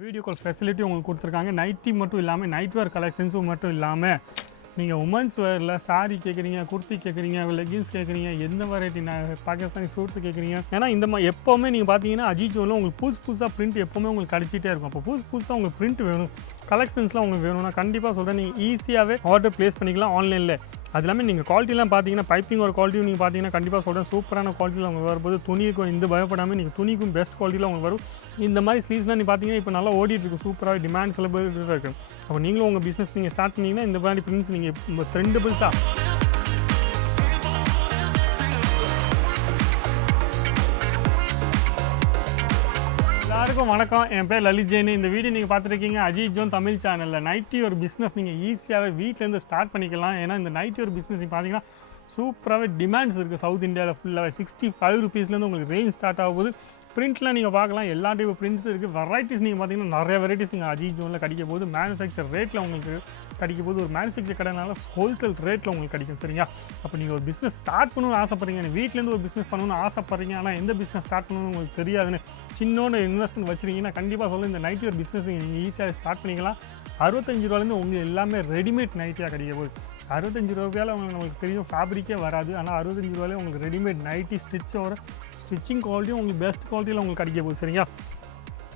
Video call facility உங்களுக்கு கொடுத்துருக்காங்க. Nightie மட்டும் இல்லாமல் நைட் வேர் கலெக்ஷன்ஸும் மட்டும் இல்லாமல் நீங்கள் உமன்ஸ் வேரில் சாரீ கேட்குறீங்க, குர்த்தி கேட்குறீங்க, லெகின்ஸ் கேட்குறீங்க, எந்த வெரைட்டி பாகிஸ்தானி சூட்ஸ் கேட்குறீங்க. ஏன்னா இந்த எப்போவுமே நீங்கள் பார்த்தீங்கன்னா அஜிஜோவில் உங்களுக்கு புதுசாக பிரிண்ட் எப்போவுமே உங்களுக்கு கிடச்சிட்டே இருக்கும். அப்போ புதுசாக உங்களுக்கு பிரிண்ட் வேணும், கலெக்ஷன்ஸ்லாம் உங்களுக்கு வேணும்னா கண்டிப்பாக சொல்கிறேன், நீங்கள் ஈஸியாகவே ஆர்டர் ப்ளேஸ் பண்ணிக்கலாம் ஆன்லைனில். அது இல்லாமல் நீங்கள் குவாலிட்டிலாம் பார்த்தீங்கன்னா பைப்பிங் ஒரு குவாலிட்டியும் நீங்கள் பார்த்தீங்கன்னா கண்டிப்பாக சொல்கிறேன் சூப்பரான குவாலிட்டியில் உங்களுக்கு வரும்போது துணிக்கும் இந்த பயப்படாமல் நீங்கள் துணிக்கும் பெஸ்ட் குவாலிட்டியில் உங்களுக்கு வரும். இந்த மாதிரி ஸ்லீவ்ஸ்லாம் நீங்கள் பார்த்தீங்கன்னா இப்போ நல்லா ஓடிட்டுருக்கு, சூப்பராக டிமாண்ட் செலிபிரேட் இருக்குது. அப்போ நீங்களும் உங்கள் பிஸ்னஸ் நீங்கள் ஸ்டார்ட் பண்ணிங்கன்னா இந்த மாதிரி பிரிண்ட்ஸ் நீங்கள் ட்ரெண்டபிள்ஸாக எல்லாருக்கும் வணக்கம். என் பேர் லலித் ஜெயின். இந்த வீடியோ நீங்கள் பார்த்துருக்கீங்க அஜிஜோன் தமிழ் சேனலில். நைட்டி ஒரு பிஸ்னஸ் நீங்கள் ஈஸியாகவே வீட்டிலேருந்து ஸ்டார்ட் பண்ணிக்கலாம். ஏன்னா இந்த நைட்டி ஒரு பிஸ்னஸ் பார்த்தீங்கன்னா சூப்பராகவே டிமாண்ட்ஸ் இருக்குது சவுத் இந்தியாவில் ஃபுல்லாகவே. 65 ரூபீஸ்லேருந்து உங்களுக்கு ரேஞ்ச் ஸ்டார்ட் ஆகும்போது பிரிண்ட்லாம் நீங்கள் பார்க்கலாம், எல்லா டைப் பிரிண்ட்ஸ் இருக்குது. வெரைட்டிஸ் நீங்கள் பார்த்தீங்கன்னா நிறைய வெரைட்டிஸ் நீங்கள் அஜிஜோனில் கிடைக்க போது மேனுஃபேக்சர் ரேட்டில் உங்களுக்கு கிடைக்க போது. ஒரு மேனுஃபேக்சர் கடைனால ஹோல்சேல் ரேட்டில் உங்களுக்கு கிடைக்கும், சரிங்களா? அப்போ நீங்கள் ஒரு பிஸ்னஸ் ஸ்டார்ட் பண்ணணும்னு ஆசைப்பட்றீங்க, வீட்டிலேருந்து ஒரு பிஸ்னஸ் பண்ணணும்னு ஆசைப்பட்றீங்க, ஆனால் எந்த பிஸ்னஸ் ஸ்டார்ட் பண்ணணும்னு உங்களுக்கு தெரியாதுன்னு சின்னோட இன்வெஸ்ட்மெண்ட் வச்சுருக்கீங்கன்னா கண்டிப்பாக சொல்ல இந்த நைட்டி ஒரு பிஸ்னஸ் நீங்கள் ஈஸியாக ஸ்டார்ட் பண்ணிக்கலாம். 65 ரூபாலேருந்து உங்களுக்கு எல்லாமே ரெடிமேட் நைட்டியாக கிடைக்க போகுது. 65 ரூபாயால் உங்களுக்கு தெரியும் ஃபேப்ரிக்கே வராது, ஆனால் 65 ரூபாயிலே உங்களுக்கு ரெடிமேட் நைட்டி ஸ்டிச்சிங் குவாலிட்டியும் உங்களுக்கு பெஸ்ட் குவாலிட்டியில் உங்களுக்கு கிடைக்க போகுது, சரிங்களா?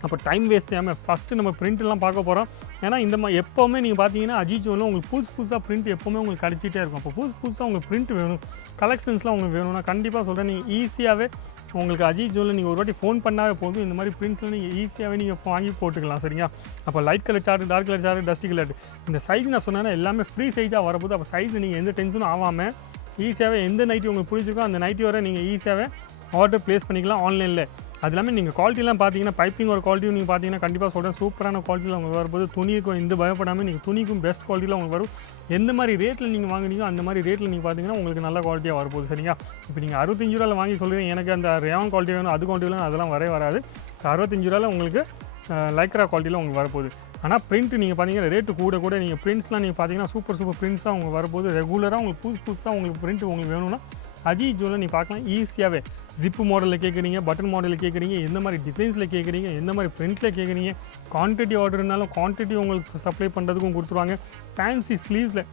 அப்போ டைம் வேஸ்ட் ஆகாமல் ஃபஸ்ட்டு நம்ம பிரிண்ட்லாம் பார்க்க போகிறோம். ஏன்னா இந்த எப்போவுமே நீங்கள் பார்த்தீங்கன்னா அஜிஜோவில் உங்களுக்கு புதுசாக பிரிண்ட் எப்போவுமே உங்களுக்கு கிடச்சிட்டே இருக்கும். அப்போ புதுசாக உங்களுக்கு பிரிண்ட் வேணும், கலெக்ஷன்ஸ்லாம் உங்களுக்கு வேணும்னா கண்டிப்பாக சொல்கிறேன், நீங்கள் ஈஸியாகவே உங்களுக்கு அஜிஜோவில் நீங்கள் ஒரு வாட்டி ஃபோன் பண்ணாவே போதும், இந்த மாதிரி பிரிண்ட்ஸ்லாம் நீங்கள் ஈஸியாகவே நீங்கள் வாங்கி போட்டுக்கலாம், சரிங்களா? அப்போ light colour chart, dark colour chart, dusty colour, இந்த சைஸ் நான் சொன்னேன்னா எல்லாமே ஃப்ரீ சைஸாக வரப்போது. அப்போ சைஸில் நீங்கள் எந்த டென்ஷனும் ஆகாமல் ஈஸியாகவே எந்த நைட்டி உங்களுக்கு பிடிச்சிருக்கோ அந்த நைட்டி வர நீங்கள் ஈஸியாகவே ஆர்டர் ப்ளேஸ் பண்ணிக்கலாம் ஆன்லைனில். அது இல்லாமல் நீங்கள் குவாலிட்டிலாம் பார்த்தீங்கன்னா பைப்பிங் ஒரு குவாலிட்டியும் நீங்கள் பார்த்தீங்கன்னா கண்டிப்பாக சொல்கிறேன் சூப்பரான குவாலிட்டியில் உங்களுக்கு வரும்போது துணிக்கும் இந்த பயப்படாமல் நீங்கள் துணிக்கும் பெஸ்ட் குவாலிட்டியில் உங்களுக்கு வரும். எந்த மாதிரி ரேட்டில் நீங்கள் வாங்குனீங்க அந்த மாதிரி ரேட்டில் நீங்கள் பார்த்தீங்கன்னா உங்களுக்கு நல்ல குவாலிட்டியாக வரப்போகுது, சரிங்களா? இப்போ நீங்கள் 65 ரூபாயில் வாங்கி சொல்லுவீங்க எனக்கு அந்த ரேவன் குவாலிட்டி வேணும், அது குவாலிட்டி வேணும், அதெல்லாம் வராது. 65 ரூபாயில் உங்களுக்கு லைக்ரா குவாலிட்டியில் உங்களுக்கு வரப்போகுது. ஆனால் பிரிண்ட் நீங்கள் பார்த்தீங்கன்னா ரேட்டு கூட நீங்கள் பிரிண்ட்ஸ்லாம் நீங்கள் பார்த்தீங்கன்னா சூப்பர் பிரிண்ட்ஸாக உங்களுக்கு வரப்போகுது. ரெகுலராக உங்களுக்கு புதுசாக உங்களுக்கு பிரிண்ட் உங்களுக்கு வேணும்னா அஜிஜோவில் நீங்கள் பார்க்கலாம் ஈஸியாகவே. ஜிப்பு மாடலில் கேட்குறீங்க, பட்டன் மாடலில் கேட்குறீங்க, எந்த மாதிரி டிசைன்ஸில் கேட்குறீங்க, எந்த மாதிரி பிரிண்ட்டில் கேட்குறீங்க, குவான்டிட்டி ஆர்டர்னாலும் குவான்டிட்டி உங்களுக்கு சப்ளை பண்ணுறதுக்கும் கொடுத்துருவாங்க. ஃபேன்சி ஸ்லீவ்ஸில்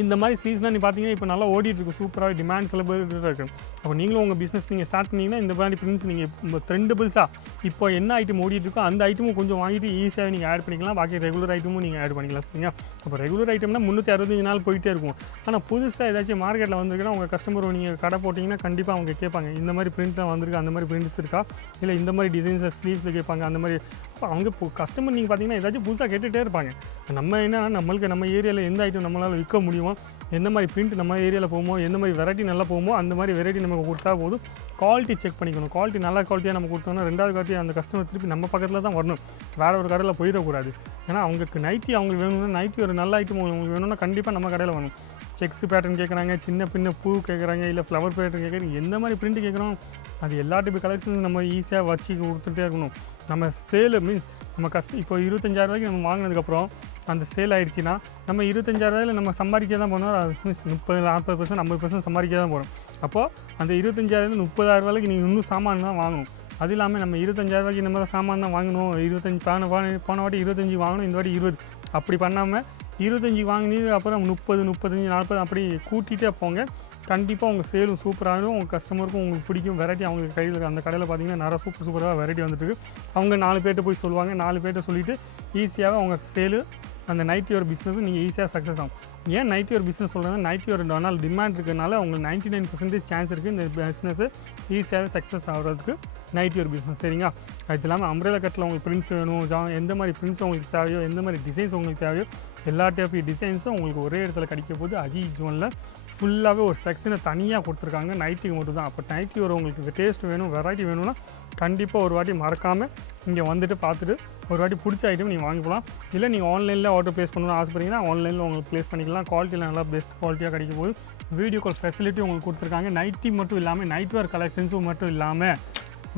இந்த மாதிரி ஸ்லீவ்ஸ்லாம் நீங்கள் பார்த்தீங்கன்னா இப்போ நல்லா ஓடிட்டுருக்கு, சூப்பராக டிமாண்ட் செலிபிரேட் இருக்குது. அப்போ நீங்களும் உங்கள் பிஸ்னஸ் நீங்கள் ஸ்டார்ட் பண்ணிங்கன்னா இந்த மாதிரி பிரிண்ட்ஸ் நீங்கள் ட்ரெண்டபிள்ஸாக இப்போ என்ன ஐட்டம் ஓடிட்டுருக்கோ அந்த ஐட்டமும் கொஞ்சம் வாங்கிட்டு ஈஸியாக நீங்கள் ஆட் பண்ணிக்கலாம். பாக்கி ரெகுலர் ஐட்டமும் நீங்கள் ஆட் பண்ணிக்கலாம், சரிங்களா? அப்போ ரெகுலர் ஐட்டம்னா 365 நாள் போயிட்டே இருக்கும். ஆனால் புதுசாக ஏதாச்சும் மார்க்கெட்டில் வந்திருக்குன்னா உங்கள் கஸ்டமர் நீங்கள் கடை போட்டிங்கன்னா கண்டிப்பாக அவங்க கேட்பாங்க இந்த மாதிரி பிரிண்ட்லாம் வந்திருக்கு, அந்த மாதிரி பிரிண்ட்ஸ் இருக்கா, இல்லை இந்த மாதிரி டிசைன்ஸை ஸ்லீவ்ஸில் கேட்பாங்க. அந்த மாதிரி அவங்க கஸ்டமர் நீங்கள் பார்த்தீங்கன்னா ஏதாச்சும் புதுசாக கேட்டுகிட்டே இருப்பாங்க. நம்ம என்ன நம்மளுக்கு நம்ம ஏரியாவில் எந்த ஐட்டம் நம்மளால் விற்க முடியுமோ, எந்த மாதிரி பிரிண்ட் நம்ம ஏரியாவில் போகுமோ, எந்த மாதிரி வெரைட்டி நல்லா போகுமோ அந்த மாதிரி வெரைட்டி நமக்கு கொடுத்தா போதும். குவாலிட்டி செக் பண்ணிக்கணும். குவாலிட்டி நல்ல குவாலிட்டியாக நம்ம கொடுத்தோம்னா ரெண்டாவது குவாலிட்டி அந்த கஸ்டமர் திருப்பி நம்ம பக்கத்தில் தான் வரணும், வேறு ஒரு கடையில் போயிடக்கூடாது. ஏன்னா அவங்களுக்கு நைட்டி அவங்களுக்கு வேணும்னா நைட்டி ஒரு நல்ல ஐட்டம் உங்களுக்கு வேணும்னா கண்டிப்பாக நம்ம கடையில் வரணும். செக்ஸ் பேட்டர்ன் கேட்குறாங்க, சின்ன பூ கேட்குறாங்க, இல்லை ஃப்ளவர் பேட்டர்ன் கேட்குறாங்க, எந்த மாதிரி பிரிண்ட் கேட்குறோம் அது எல்லா டைப் கலெக்ஷன்ஸ் நம்ம ஈஸியாக வச்சு கொடுத்துட்டே இருக்கணும். நம்ம சேல் மீன்ஸ் நம்ம இப்போ 25,000 ரூபாய்க்கு நம்ம வாங்கினதுக்கப்புறம் அந்த சேல் ஆகிடுச்சின்னா நம்ம 25,000 ரூபாயில் நம்ம சம்பாதிக்க தான் போனோம். அது மீன்ஸ் 30-40% 50% சம்பாதிக்க தான் போகிறோம். அப்போது அந்த 25,000 30,000 ரூபாய்க்கு நீங்கள் இன்னும் சாமான் தான் வாங்கணும். அது இல்லாமல் நம்ம 25,000 ரூபாய்க்கு இந்த மாதிரி சாமான் தான் வாங்கணும். 25 போன வாட்டி 25 வாங்கணும், இந்த வாட்டி 20 அப்படி பண்ணாமல் 25 வாங்கினது அப்புறம் 30, 35, 40 அப்படி கூட்டிகிட்டே போங்க. கண்டிப்பாக உங்கள் சேலும் சூப்பராகும், உங்கள் கஸ்டமருக்கும் உங்களுக்கு பிடிக்கும். வெரைட்டி அவங்களுக்கு கையில் அந்த கடையில் பார்த்தீங்கன்னா நிறைய சூப்பராக வெரைட்டி வந்துட்டு அவங்க 4 பேர்கிட்ட போய் சொல்லுவாங்க. 4 பேர்கிட்ட சொல்லிவிட்டு ஈஸியாக அவங்க சேலு அந்த நைட்டி ஒரு பிஸ்னஸும் நீங்கள் ஈஸியாக சக்ஸஸ் ஆகும். ஏன் நைட்டி ஒரு பிஸ்னஸ் சொல்கிறேன்னா நைட்டி ஒரு நாள் டிமாண்ட் இருக்கிறதுனால உங்களுக்கு 99% சான்ஸ் இருக்குது இந்த பிஸ்னஸு ஈஸியாகவே சக்ஸஸ் ஆகிறதுக்கு நைட்டி ஒரு பிஸ்னஸ், சரிங்களா? அது இல்லாமல் அம்ப்ரெலா கட்டில் உங்களுக்கு பிரிண்ட்ஸ் வேணும், எந்த மாதிரி பிரிண்ட்ஸ் உங்களுக்கு தேவையோ, எந்த மாதிரி டிசைன்ஸ் உங்களுக்கு தேவையோ எல்லா டைப் டிசைன்ஸும் உங்களுக்கு ஒரே இடத்துல கிடைக்க போது. அஜிஜோனில் ஃபுல்லாகவே ஒரு செக்ஷனை தனியாக கொடுத்துருக்காங்க நைட்டிக்கு மட்டும் தான். அப்போ நைட்டி ஒரு உங்களுக்கு டேஸ்ட் வேணும், வெரைட்டி வேணும்னா கண்டிப்பாக ஒரு வாட்டி மறக்காமல் இங்கே வந்துட்டு பார்த்துட்டு ஒரு வாட்டி பிடிச்ச ஐட்டம் நீங்கள் வாங்கிக்கலாம். இல்லை நீங்கள் ஆன்லைனில் ஆர்டர் ப்ளேஸ் பண்ணணும்னு ஆசைப்பட்டீங்கன்னா ஆன்லைனில் உங்களுக்கு ப்ளேஸ் பண்ணிக்கலாம். குவாலிட்டியில் நல்லா பெஸ்ட் குவாலிட்டியாக கிடைக்கும் போது வீடியோ கால் ஃபெசிலிட்டி உங்களுக்கு கொடுத்துருக்காங்க. நைட்டி மட்டும் இல்லாமல் நைட் வேர் கலெக்ஷன்ஸும் மட்டும் இல்லாமல்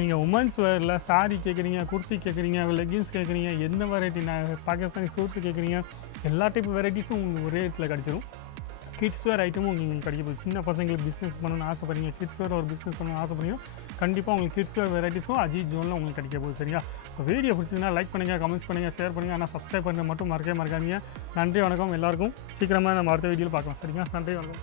நீங்கள் உமன்ஸ் வேரில் சாரீ கேட்குறீங்க, குர்த்தி கேட்குறீங்க, லெகின்ஸ் கேட்குறீங்க, எந்த வெரைட்டி பாகிஸ்தானி சூட்ஸ் கேட்குறீங்க, எல்லா டைப் வெரைட்டிஸும் உங்களுக்கு ஒரே இடத்துல கிடச்சிடும். கிட்ஸ் வேர் ஐட்டமும் உங்களுக்கு கிடைக்க போகுது. சின்ன பசங்களுக்கு பிஸ்னஸ் பண்ணணும்னு ஆசைப்படுறீங்க, கிட்ஸ் வேர் ஒரு பிஸ்னஸ் பண்ணணும்னு ஆசைப்படுறீங்க, கண்டிப்பாக உங்களுக்கு கிட்ஸ் வேர் வெரைட்டிஸும் அஜித் ஜோனில் உங்களுக்கு கிடைக்க போகுது. சரிங்களா? இப்போ வீடியோ பிடிச்சிருந்தா லைக் பண்ணுங்கள், கமெண்ட்ஸ் பண்ணுங்கள், ஷேர் பண்ணுங்கள். ஆனால் சப்ஸ்கிரைப் பண்ண மட்டும் மறக்காதீங்க. நன்றி, வணக்கம் எல்லாருக்கும். சீக்கிரமாக நம்ம அடுத்த வீடியோவில் பார்க்கலாம். சரிங்களா? நன்றி, வணக்கம்.